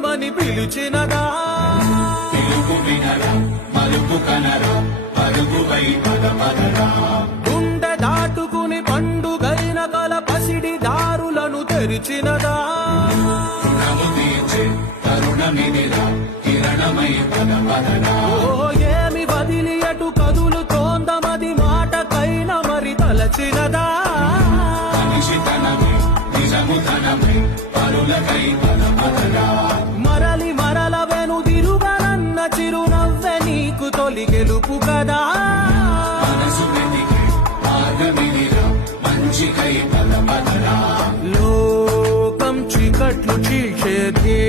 రమ్మని పిలిచినదా పిలుపు వినరా మలుపు కనరా పరుగువై పదపదరా గుండె దాటుకుని పండుగైన కల పసిడి దారులను తెరిచినదా రుణము తీర్చే తరుణమిదిరా కిరణమై పదపదరా ఓ ఏమి వదిలి అటు కదులుతోందమది మాటకైన మరి తలచినదా మనిషితనమే నిజముతనమే పరులకై పదపదరా మరలి మరల వెనుదిరుగనన్న చిరునవ్వె నీకు తొలి గెలుపు కదా మనసు వెతికే మార్గమిదిరా మంచికై పదపదరా లోకం చీకట్లు చీల్చేదే